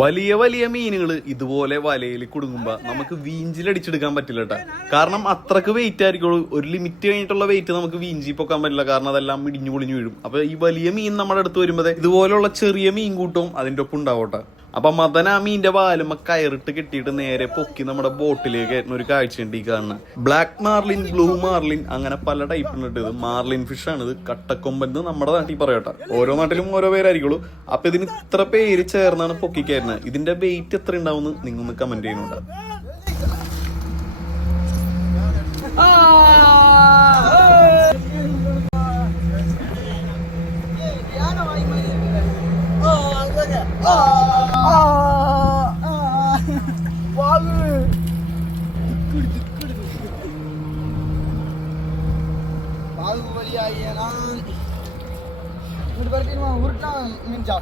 വലിയ വലിയ മീനുകൾ ഇതുപോലെ വലയിൽ കുടുങ്ങുമ്പോ നമുക്ക് വീഞ്ചിലടിച്ചെടുക്കാൻ പറ്റില്ല കേട്ടാ. കാരണം അത്രക്ക് വെയിറ്റ് ആയിരിക്കുള്ളൂ. ഒരു ലിമിറ്റ് കഴിഞ്ഞിട്ടുള്ള വെയിറ്റ് നമുക്ക് വീഞ്ചി പൊക്കാൻ പറ്റില്ല, കാരണം അതെല്ലാം ഇടിഞ്ഞു പൊളിഞ്ഞു വീഴും. അപ്പൊ ഈ വലിയ മീൻ നമ്മുടെ അടുത്ത് വരുമ്പോ ഇതുപോലുള്ള ചെറിയ മീൻ കൂട്ടവും അതിന്റെ ഒപ്പം ഉണ്ടാവട്ടെ. അപ്പൊ മദൻ ആ മീന്റെ വാലുമ്മ കയറിട്ട് കെട്ടിയിട്ട് നേരെ പൊക്കി നമ്മുടെ ബോട്ടിലേക്ക് കയറ്റുന്ന ഒരു കാഴ്ചയുണ്ട് ഈ കാണുന്നത്. ബ്ലാക്ക് മാർലിൻ, ബ്ലൂ മാർലിൻ, അങ്ങനെ പല ടൈപ്പിലുണ്ട്. ഇത് മാർലിൻ ഫിഷ് ആണ്. ഇത് കട്ടക്കൊമ്പൻ നമ്മുടെ നാട്ടിൽ പറയട്ടെ. ഓരോ നാട്ടിലും ഓരോ പേരായിരിക്കുള്ളൂ. അപ്പൊ ഇതിന് ഇത്ര പേര് ചേർന്നാണ് പൊക്കിക്കയറുന്നത്. ഇതിന്റെ വെയിറ്റ് എത്ര ഉണ്ടാവും നിങ്ങൊന്ന് കമന്റ് ചെയ്യുന്നുണ്ട്. बाहुबली आई है ना, उठा मीन जाओ